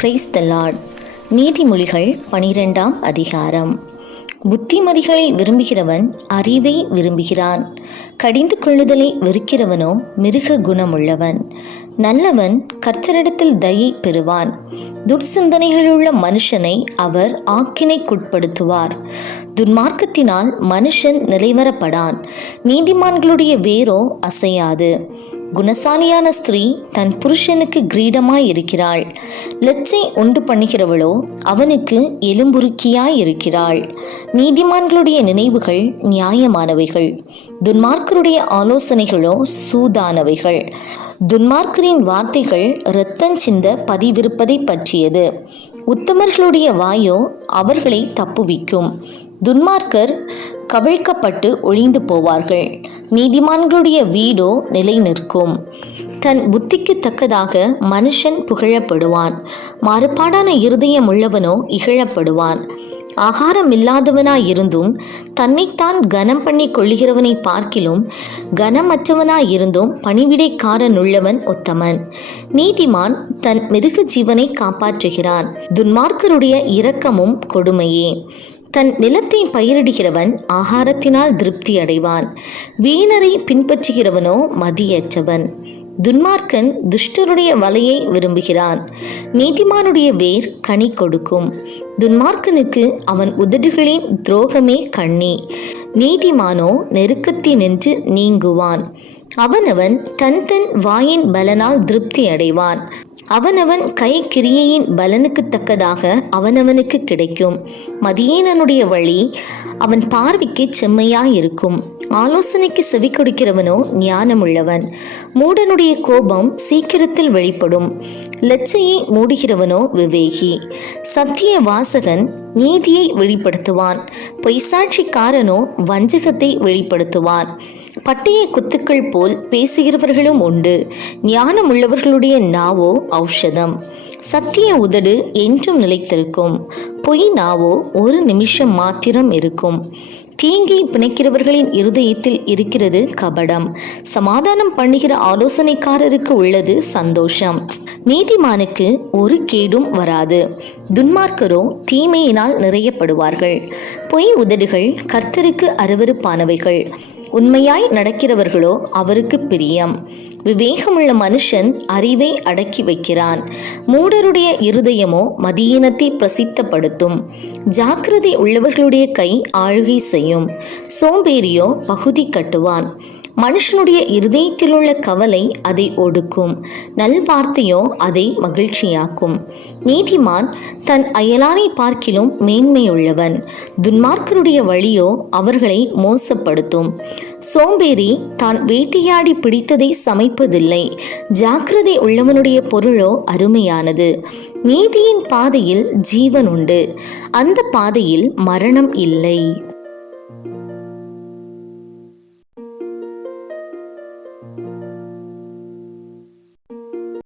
Praise the Lord. நீதிமொழிகள் 12ஆம் அதிகாரம். புத்திமதிகளை விரும்புகிறவன் அறிவை விரும்புகிறான், கடிந்து கொள்ளுதலை வெறுக்கிறவனோ மிருக குணமுள்ளவன். நல்லவன் கர்த்தரிடத்தில் தயை பெறுவான், துர்சிந்தனைகளுள்ள மனுஷனை அவர் ஆக்கினைக்குட்படுத்துவார். துன்மார்க்கத்தினால் மனுஷன் நிலைவரப்படான், நீதிமான்களுடைய வேரோ அசையாது. குணசாலியான ஸ்திரீ தன் புருஷனுக்கு கிரீடமாய் இருக்கிறாள், லச்சை உண்டு பண்ணுகிறவளோ அவனுக்கு எலும்புருக்கியாய் இருக்கிறாள். நீதிமான்களுடைய நினைவுகள் நியாயமானவைகள், துன்மார்க்கருடைய ஆலோசனைகளோ சூதானவைகள். துன்மார்க்கரின் வார்த்தைகள் இரத்தஞ்சிந்த பதிவிருப்பதை பற்றியது, உத்தமர்களுடைய வாயோ அவர்களை தப்புவிக்கும். துன்மார்க்கர் கவிழ்க்கப்பட்டு ஒழிந்து போவார்கள், நீதிமான்களுடைய வீடோ நிலை நிற்கும். தன் புத்திக்கு தக்கதாக மனுஷன் புகழப்படுவான், மாறுபாடான இருதயம் உள்ளவனோ இகழப்படுவான். ஆகாரம் இல்லாதவனாயிருந்தும் தன்னைத்தான் கனம் பண்ணி கொள்ளுகிறவனை பார்க்கிலும் கனமற்றவனாயிருந்தும் பணிவிடைக்காரன் உள்ளவன் உத்தமன். நீதிமான் தன் மிருக ஜீவனை காப்பாற்றுகிறான், துன்மார்க்கருடைய இரக்கமும் கொடுமையே. தன் நிலத்தை பயிரிடுகிறவன் ஆகாரத்தினால் திருப்தி அடைவான், வீணரை பின்பற்றுகிறவனோ மதியற்றவன். துன்மார்க்கன் துஷ்டருடைய வலையை விரும்புகிறான், நீதிமானுடைய வேர் கனி கொடுக்கும். துன்மார்க்கனுக்கு அவன் உதடுகளின் துரோகமே கண்ணி, நீதிமானோ நெருக்கத்தினின்று நீங்குவான். அவனவன் தன் தன் வாயின் பலனால் திருப்தி அடைவான், அவனவன் கை கிரியையின் பலனுக்கு தக்கதாக அவனவனுக்கு கிடைக்கும். மதியீனனுடைய வழி அவன் பார்வைக்கு செம்மையாயிருக்கும், ஆலோசனைக்கு செவி கொடுக்கிறவனோ ஞானமுள்ளவன். மூடனுடைய கோபம் சீக்கிரத்தில் வெளிப்படும், லச்சையை மூடுகிறவனோ விவேகி. சத்திய வாசகன் நீதியை வெளிப்படுத்துவான், பொய்சாட்சிக்காரனோ வஞ்சகத்தை வெளிப்படுத்துவான். பட்டய குத்துக்கள் போல் பேசுகிறவர்களும் உண்டு, ஞானம் உள்ளவர்களுடைய நாவோ ஔஷதம். சத்திய உதடு என்றும் நிலைத்திருக்கும், பொய் நாவோ ஒரு நிமிஷம் மாத்திரம் இருக்கும். தீங்கை பிணைக்கிறவர்களின் இருதயத்தில் இருக்கிறது கபடம், சமாதானம் பண்ணுகிற ஆலோசனைக்காரருக்கு உள்ளது சந்தோஷம். நீதிமானுக்கு ஒரு கேடும் வராது, துன்மார்க்கரோ தீமையினால் நிறையப்படுவார்கள். பொய் உதடுகள் கர்த்தருக்கு அருவருப்பானவைகள், உண்மையாய் நடக்கிறவர்களோ அவருக்கு பிரியம். விவேகமுள்ள மனுஷன் அறிவை அடக்கி வைக்கிறான், மூடருடைய இருதயமோ மதியீனத்தை பிரசித்தப்படுத்தும். ஜாக்கிரதை உள்ளவர்களுடைய கை ஆளுகை செய்யும், சோம்பேறியோ பகுதி கட்டுவான். மனுஷனுடைய இருதயத்தில் உள்ள கவலை அதை ஒடுக்கும், நல்வார்த்தையோ அதை மகிழ்ச்சியாக்கும். நீதிமான் தன் அயலானை பார்க்கிலும் மேன்மையுள்ளவன், துன்மார்க்கருடைய வழியோ அவர்களை மோசப்படுத்தும். சோம்பேறி தான் வேட்டையாடி பிடித்ததை சமைப்பதில்லை, ஜாக்கிரதை உள்ளவனுடைய பொருளோ அருமையானது. நீதியின் பாதையில் ஜீவன் உண்டு, அந்த பாதையில் மரணம் இல்லை.